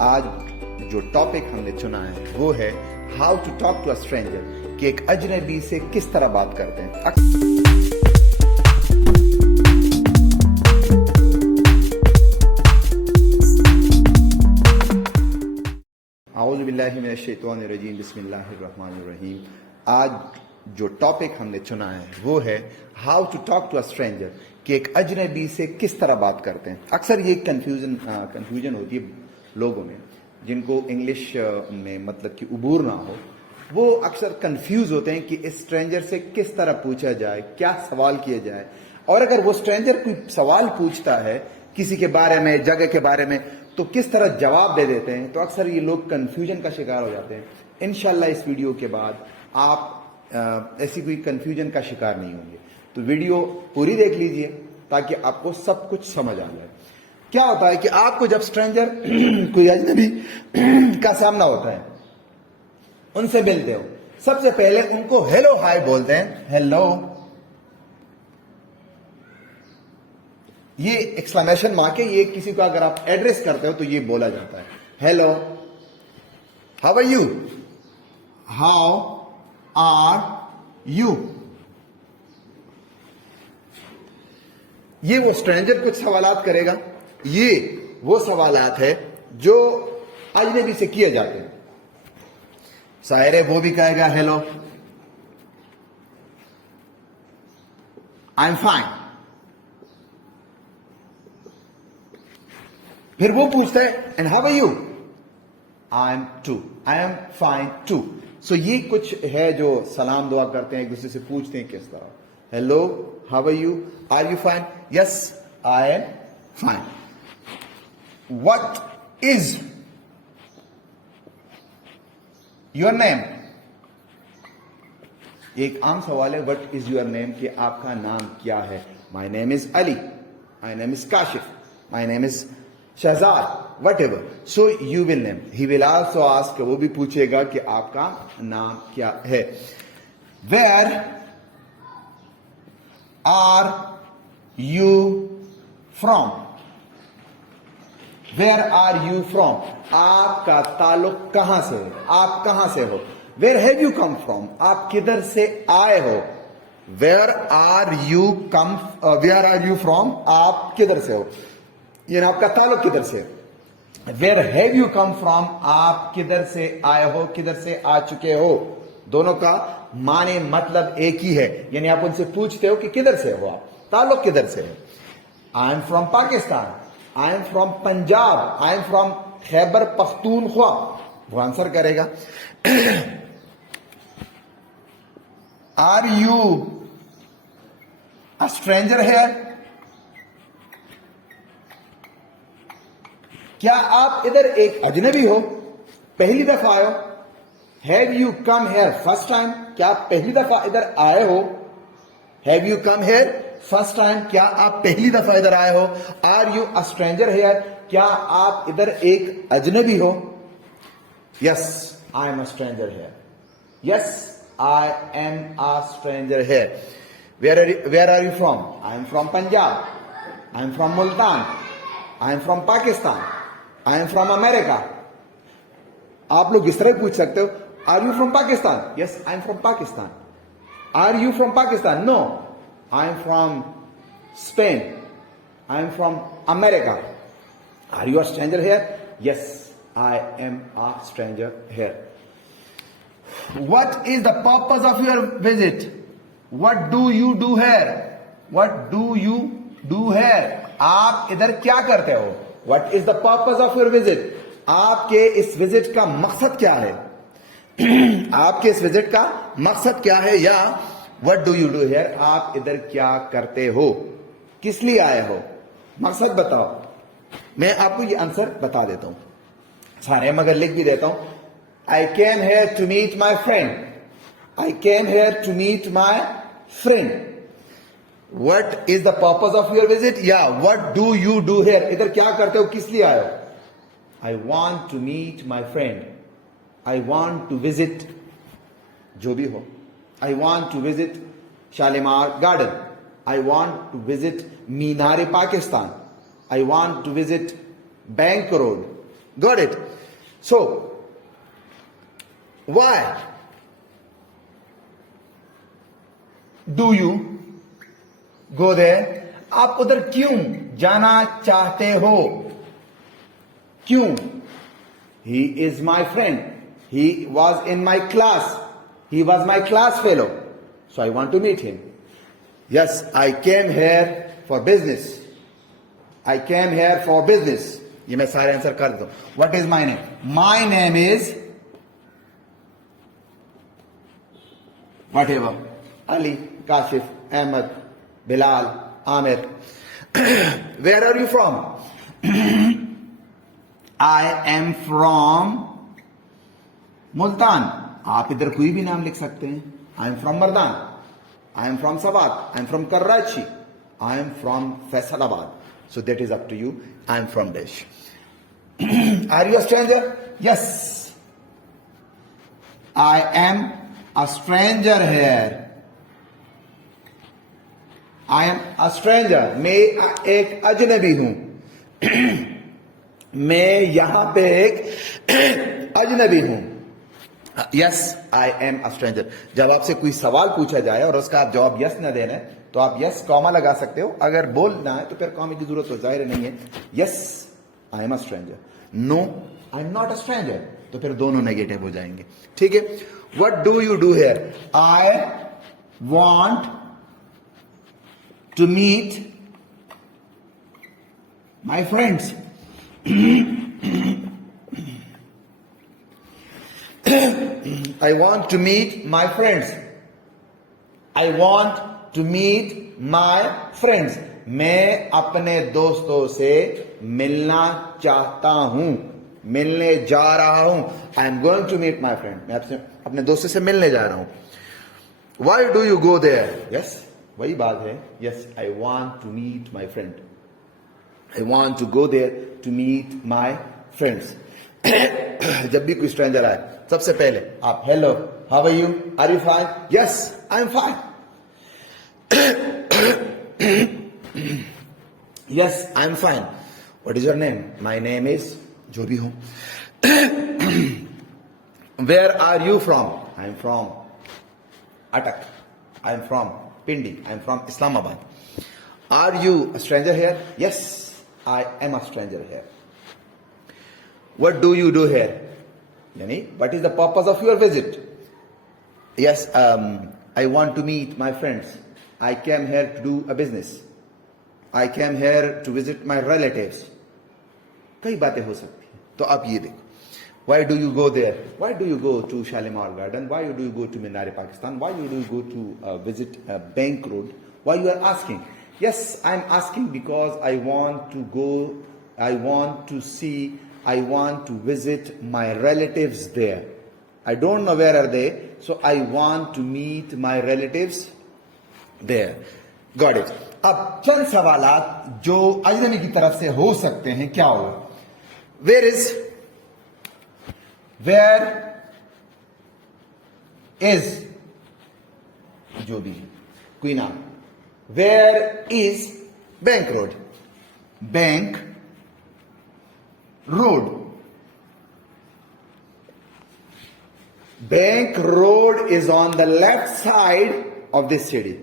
आज जो टॉपिक हमने चुना है वो है how to talk to a stranger, कि एक अजनबी से किस तरह बात करते हैं। आऊज़ु बिल्लाहि मिनश शैतानिर रजीम, बिस्मिल्लाहिर रहमानिर रहीम। आज जो टॉपिक हमने चुना है वो है how to talk to a stranger, कि एक अजनबी से किस तरह बात करते हैं। अक्सर ये कंफ्यूजन होती है लोगों में, जिनको इंग्लिश में मतलब कि उबूर ना हो, वो अक्सर कंफ्यूज होते हैं कि इस स्ट्रेंजर से किस तरह पूछा जाए, क्या सवाल किया जाए। और अगर वो स्ट्रेंजर कोई सवाल पूछता है किसी के बारे में, जगह के बारे में, तो किस तरह जवाब दे देते हैं। तो अक्सर ये लोग कंफ्यूजन का शिकार हो जाते हैं। इंशाल्लाह इस वीडियो के बाद आप ऐसी कोई कंफ्यूजन का शिकार नहीं होंगे। तो वीडियो पूरी देख लीजिए ताकि आपको सब कुछ समझ आ जाए। क्या होता है कि आपको जब स्ट्रेंजर कोई अजनबी का सामना होता है, उनसे मिलते हो, सबसे पहले उनको हेलो हाय बोलते हैं। हेलो, ये एक्सक्लेमेशन मार के, ये किसी को अगर आप एड्रेस करते हो तो ये बोला जाता है hello, how are you, how are you. ये वो स्ट्रेंजर कुछ सवालात करेगा। ये वो सवालात है जो अजनबी से किए जाते हैं। शायर है, वो भी कहेगा हेलो, आई एम फाइन। फिर वो पूछता है and how are you, I am fine too. So ये कुछ है जो सलाम दुआ करते हैं, एक दूसरे से पूछते हैं किस तरह। Hello, how are you, are you fine, yes I am fine. What is your name, एक आम सवाल है व्हाट इज योर नेम, कि आपका नाम क्या है। My name is Ali, my name is Kashif, my name is Shahzad, whatever. So you will name. He will also ask, वो भी पूछेगा कि आपका नाम क्या है। Where are you from? Where are you from? आपका ताल्लुक कहां से है, आप कहां से हो। Where have you come from? आप किधर से आए हो। Where are you from? आप किधर से हो, यानी आपका ताल्लुक किधर से। Where have you come from, आप किधर से आए हो, किधर से आ चुके हो। दोनों का माने मतलब एक ही है, यानी आप उनसे पूछते हो कि किधर से हो आप, ताल्लुक किधर से है। I am from Pakistan, I am from Punjab, I am from Khyber Pakhtunkhwa, वो आंसर करेगा। Are you a stranger here, क्या आप इधर एक अजनबी हो, पहली दफा आए हो। Have you come here first time, क्या आप पहली दफा इधर आए हो। Have you come here first time, क्या आप पहली दफा इधर आए हो। Are you a stranger here, क्या आप इधर एक अजनबी हो। Yes I am a stranger here, yes I am a stranger here. Where are you from, I am from Punjab, I am from Multan, I am from Pakistan, I am from America. आप लोग इस तरह पूछ सकते हो, are you from Pakistan, yes I am from Pakistan. Are you from Pakistan, no I am from Spain, I am from America. Are you a stranger here, yes I am a stranger here. What is the purpose of your visit, what do you do here, what do you do here, आप इधर क्या करते हो। What is the purpose of your visit? आपके इस visit का मकसद क्या है। आपके इस विजिट का मकसद क्या है, या what do you do here, आप इधर क्या करते हो, किस लिए आए हो, मकसद बताओ। मैं आपको ये आंसर बता देता हूं, सारे मगर लिख भी देता हूं। I came here to meet my friend, I came here to meet my friend. What is the purpose of your visit? Yeah, what do you do here? इधर क्या करते हो, किस लिए आए हो। I want to meet my friend. I want to visit, जो भी हो। I want to visit Shalimar Garden. I want to visit Minar-e-Pakistan. I want to visit Bank Road. Got it? So, why do you go there? आप उधर क्यों जाना चाहते हो? क्यों? He is my friend. He was in my class. He was my class fellow. So I want to meet him. Yes, I came here for business. I came here for business. ये मैं सारे answer कर दूं. What is my name? My name is whatever. Ali, Kashif, Ahmed, Bilal, Amir. Where are you from? I am from Multan. आप इधर कोई भी नाम लिख सकते हैं. I am from Mardan. I am from Sawat. I am from Karachi. I am from Faisalabad. So that is up to you. I am from Desh. Are you a stranger? Yes. I am a stranger here. I am a stranger. मैं एक अजनबी हूं. मैं यहां पे एक अजनबी हूं. Yes I am a stranger. जब आपसे कोई सवाल पूछा जाए और उसका आप जवाब यस न देना है तो आप यस कॉमा लगा सकते हो. अगर बोलना है तो फिर कॉमा की जरूरत तो जाहिर नहीं है. Yes I am a stranger. No I am not a stranger. तो फिर दोनों नेगेटिव हो जाएंगे. ठीक है. What do you do here? I want to meet my friends. I want to meet my friends. I want to meet my friends. मैं अपने दोस्तों से मिलना चाहता हूं. मिलने जा रहा हूं. I am going to meet my friend. मैं आपसे अपने दोस्तों से मिलने जा रहा हूं. Why do you go there? Yes, वही बात है. Yes, I want to meet my friend. I want to go there to meet my friends. जब भी कोई स्ट्रेंजर आए सबसे पहले आप hello, how are you, are you fine? Yes I am fine. Yes I am fine. What is your name? My name is जो भी हूं. Where are you from? I am from Attock. I am from Pindi. I am from Islamabad. Are you a stranger here? Yes I am a stranger here. What do you do here? Yani, what is the purpose of your visit? Yes, I want to meet my friends. I came here to do a business. I came here to visit my relatives. कई बातें हो सकती हैं. तो आप ये देखो. Why do you go there? Why do you go to Shalimar Garden? Why do you go to Minar-e-Pakistan? Why do you go to visit Bank Road? Why you are asking? Yes, I am asking because I want to go. I want to see. I want to visit my relatives there. I don't know where are they, so I want to meet my relatives there. Got it. अब चंद सवालात जो अजनबी की तरफ से हो सकते हैं क्या होगा? Where is जो भी कोई नाम. Where is Bank Road? Bank Road. Bank Road is on the left side of this city.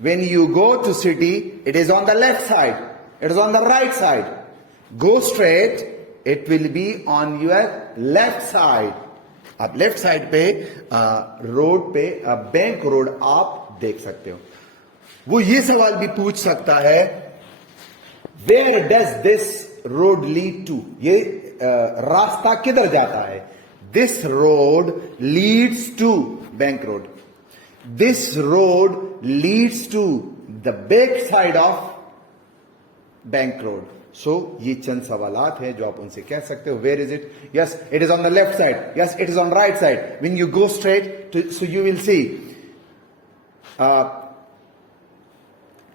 When you go to city, it is on the left side. It is on the right side. Go straight, it will be on your left side. आप left side पे road पे bank road आप देख सकते हो. वो ये सवाल भी पूछ सकता है, Where does this road lead to? ये रास्ता किधर जाता है? This road leads to Bank Road. This road leads to the back side of Bank Road. So ये चंद सवालात हैं जो आप उनसे कह सकते हो. Where is it? Yes, it is on the left side. Yes, it is on right side. When you go straight, so you will see.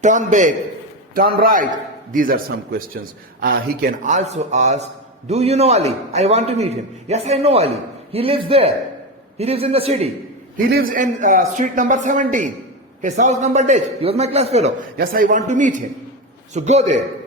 Turn back, turn right. These are some questions. He can also ask, do you know Ali? I want to meet him. Yes, I know Ali. He lives there. He lives in the city. He lives in street number 17. His house number dash. He was my class fellow. Yes, I want to meet him. So go there.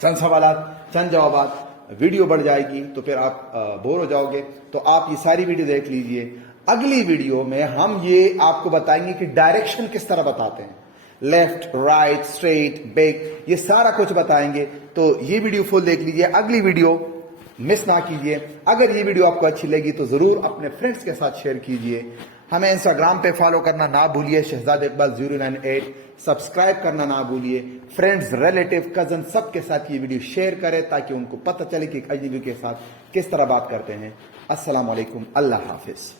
चंद सवालात, चंद जवाबात. Video बढ़ जाएगी तो फिर आप bore हो जाओगे। तो आप ये सारी वीडियो देख लीजिए। अगली वीडियो में हम ये आपको बताएंगे कि डायरेक्शन किस तरह बताते हैं, लेफ्ट, राइट, स्ट्रेट, बैक, ये सारा कुछ बताएंगे। तो ये वीडियो फुल देख लीजिए, अगली वीडियो मिस ना कीजिए। अगर ये वीडियो आपको अच्छी लगी तो जरूर अपने फ्रेंड्स के साथ शेयर कीजिए। हमें इंस्टाग्राम पे फॉलो करना ना भूलिए, शहजाद इकबाल 098, सब्सक्राइब करना ना भूलिए। फ्रेंड्स, रिलेटिव, कजन, सबके साथ ये वीडियो शेयर करें ताकि उनको पता चले कि एक अजनबी के साथ किस तरह बात करते हैं। अस्सलाम वालेकुम, अल्लाह हाफिज।